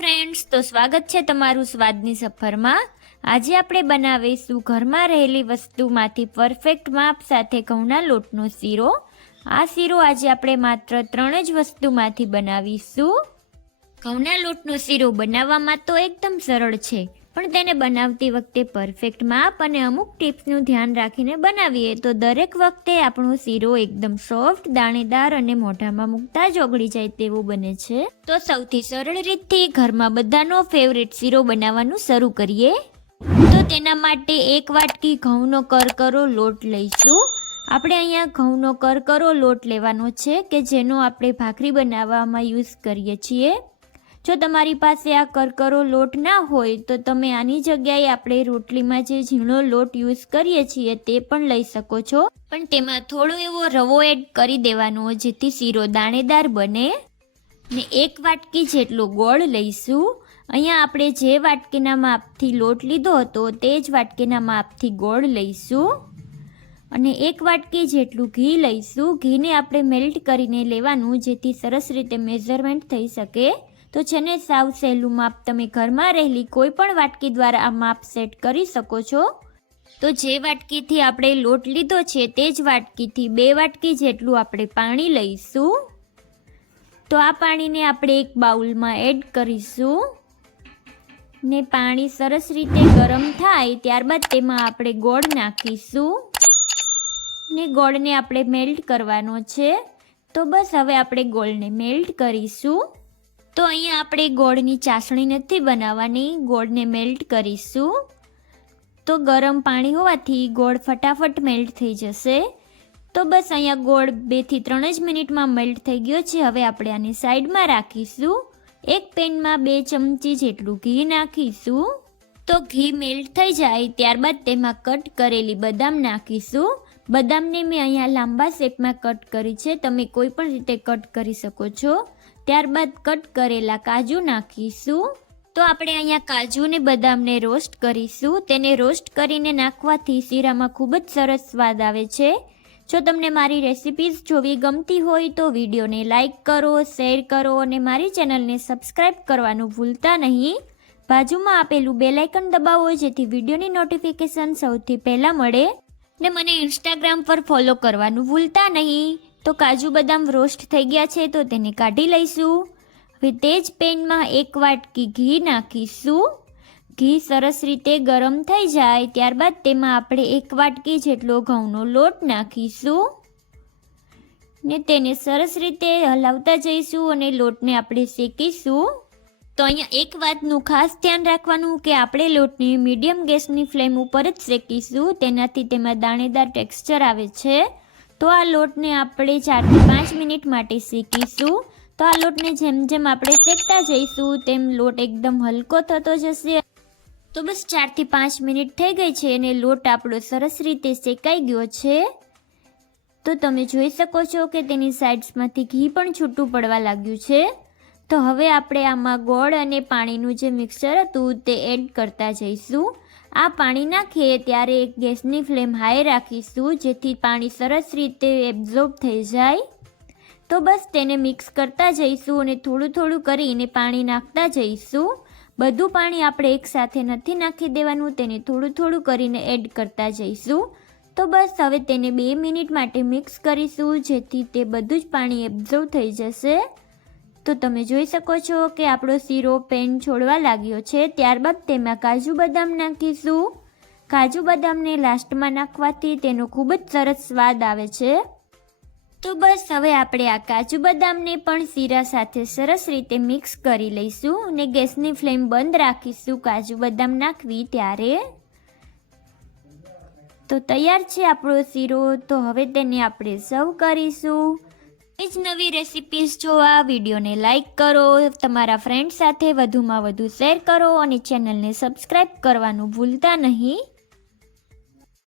Friends તો સ્વાગત છે તમારું સ્વાદની સફરમાં. આજે આપણે બનાવીશું ઘરમાં રહેલી વસ્તુમાંથી પરફેક્ટ માપ સાથે ઘઉંના લોટનો શીરો. આ શીરો આજે આપણે માત્ર ત્રણ જ વસ્તુમાંથી બનાવીશું. ઘઉંના લોટનો શીરો બનાવવામાં તો એકદમ સરળ છે. પણ તેને બનાવતી વખતે પરફેક્ટ માપ અને અમુક ટિપ્સનું ધ્યાન રાખીને બનાવીએ. તો દરેક વખતે આપણો શીરો એકદમ સોફ્ટ દાણેદાર અને મોઢામાં મૂકતા જ ઓગળી જાય તેવું બને છે. તો સૌથી સરળ રીતથી ઘરમાં બધાનો ફેવરેટ શીરો બનાવવાનું શરૂ કરીએ. તો તેના માટે એક વાટકી ઘઉંનો કરકરો લોટ લઈશું. આપણે અહીંયા ઘઉંનો કરકરો લોટ લેવાનો છે કે જેનો આપણે ભાખરી બનાવવામાં યુઝ કરીએ છીએ. જો તમારી પાસે આ કરકરો લોટ ના હોય, તો તમે આની જગ્યાએ આપણે રોટલીમાં જે ઝીણો લોટ યુઝ કરીએ છીએ તે પણ લઈ શકો છો. પણ તેમાં થોડો એવો રવો એડ કરી દેવાનો, જેથી શીરો દાણેદાર બને. ને એક વાટકી જેટલો ગોળ લઈશું. અહીંયા આપણે જે વાટકીના માપથી લોટ લીધો હતો, તે જ વાટકીના માપથી ગોળ લઈશું. અને એક વાટકી જેટલું ઘી લઈશું. ઘીને આપણે મેલ્ટ કરીને લેવાનું, જેથી સરસ રીતે મેઝરમેન્ટ થઈ શકે. તો છે ને સાવ સહેલું માપ તમે ઘરમાં રહેલી કોઈ પણ વાટકી દ્વારા આ માપ સેટ કરી શકો છો. તો જે વાટકીથી આપણે લોટ લીધો છે તે જ વાટકીથી બે વાટકી જેટલું આપણે પાણી લઈશું. તો આ પાણીને આપણે એક બાઉલમાં એડ કરીશું. ને પાણી સરસ રીતે ગરમ થાય ત્યારબાદ તેમાં આપણે ગોળ નાખીશું. ને ગોળને આપણે મેલ્ટ કરવાનો છે. તો બસ હવે આપણે ગોળને મેલ્ટ કરીશું. તો અહીંયા આપણે ગોળની ચાસણી નથી બનાવવાની, ગોળને મેલ્ટ કરીશું. તો ગરમ પાણી હોવાથી ગોળ ફટાફટ મેલ્ટ થઈ જશે. તો બસ અહીંયા ગોળ બેથી ત્રણ જ મિનિટમાં મેલ્ટ થઈ ગયો છે. હવે આપણે આની સાઈડમાં રાખીશું. એક પેનમાં બે ચમચી જેટલું ઘી નાખીશું. તો ઘી મેલ્ટ થઈ જાય ત્યારબાદ તેમાં કટ કરેલી બદામ નાખીશું. બદામને મેં અહીંયા લાંબા શેપમાં કટ કરી છે. તમે કોઈ પણ રીતે કટ કરી શકો છો. ત્યારબાદ કટ કરેલા કાજુ નાખીશું. તો આપણે અહીંયા કાજુ ને બદામને રોસ્ટ કરીશું. તેને રોસ્ટ કરીને નાખવાથી શીરામાં ખૂબ જ સરસ સ્વાદ આવે છે. જો તમને મારી રેસિપીઝ જોવી ગમતી હોય તો વિડીયોને લાઇક કરો, શેર કરો અને મારી ચેનલને સબસ્ક્રાઈબ કરવાનું ભૂલતા નહીં. બાજુમાં આપેલું બેલાઇકન દબાવો જેથી વિડીયોની નોટિફિકેશન સૌથી પહેલાં મળે. ને મને ઇન્સ્ટાગ્રામ પર ફોલો કરવાનું ભૂલતા નહીં. તો કાજુ બદામ રોસ્ટ થઈ ગયા છે તો તેને કાઢી લઈશું. હવે તે જ પેનમાં એક વાટકી ઘી નાખીશું. ઘી સરસ રીતે ગરમ થઈ જાય ત્યારબાદ તેમાં આપણે એક વાટકી જેટલો ઘઉંનો લોટ નાખીશું. ને તેને સરસ રીતે હલાવતા જઈશું અને લોટને આપણે શેકીશું. તો અહીંયા એક વાતનું ખાસ ધ્યાન રાખવાનું કે આપણે લોટને મીડિયમ ગેસની ફ્લેમ ઉપર જ શેકીશું. તેનાથી તેમાં દાણેદાર ટેક્સચર આવે છે. તો આ લોટને આપણે ચારથી પાંચ મિનિટ માટે શેકીશું. તો આ લોટને જેમ જેમ આપણે શેકતા જઈશું, તેમ લોટ એકદમ હલકો થતો જશે. તો બસ ચારથી પાંચ મિનિટ થઈ ગઈ છે અને લોટ આપણો સરસ રીતે શેકાઈ ગયો છે. તો તમે જોઈ શકો છો કે તેની સાઇડ્સમાંથી ઘી પણ છૂટું પડવા લાગ્યું છે. તો હવે આપણે આમાં ગોળ અને પાણીનું જે મિક્સર હતું તે એડ કરતા જઈશું. આ પાણી નાખીએ ત્યારે એક ગેસની ફ્લેમ હાઈ રાખીશું, જેથી પાણી સરસ રીતે એબ્ઝોર્બ થઈ જાય. તો બસ તેને મિક્સ કરતા જઈશું અને થોડું થોડું કરીને પાણી નાખતા જઈશું. બધું પાણી આપણે એકસાથે નથી નાખી દેવાનું, તેને થોડું થોડું કરીને એડ કરતા જઈશું. તો બસ હવે તેને બે મિનિટ માટે મિક્સ કરીશું, જેથી તે બધું જ પાણી એબ્ઝર્વ થઈ જશે. તો તમે જોઈ શકો છો કે આપણો શીરો પેન છોડવા લાગ્યો છે. ત્યારબાદ તેમાં કાજુ બદામ નાખીશું. કાજુ બદામને લાસ્ટમાં નાખવાથી તેનો ખૂબ જ સરસ સ્વાદ આવે છે. તો બસ, હવે આપણે આ કાજુ બદામને પણ શીરા સાથે સરસ રીતે મિક્સ કરી લઈશું અને ગેસની ફ્લેમ બંધ રાખીશું કાજુ બદામ નાખવી ત્યારે. તો તૈયાર છે આપણો શીરો. તો હવે તેને આપણે સર્વ કરીશું. જ નવી રેસિપીઝ જોવા વિડીયોને લાઇક કરો, તમારા ફ્રેન્ડ સાથે વધુમાં વધુ શેર કરો અને ચેનલને સબસ્ક્રાઈબ કરવાનું ભૂલતા નહીં.